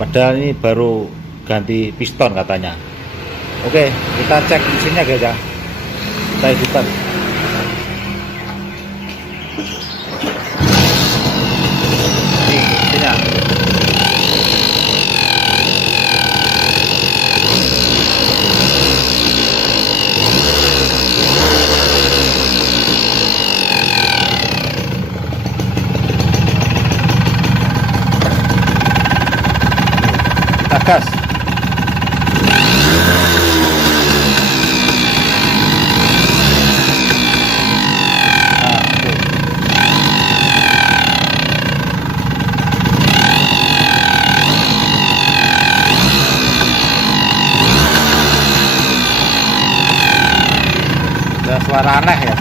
padahal ini baru ganti piston katanya. Oke, kita cek mesinnya guys ya, kita hidupkan. Ini mesinnya. Kita gas. Ada suara aneh ya.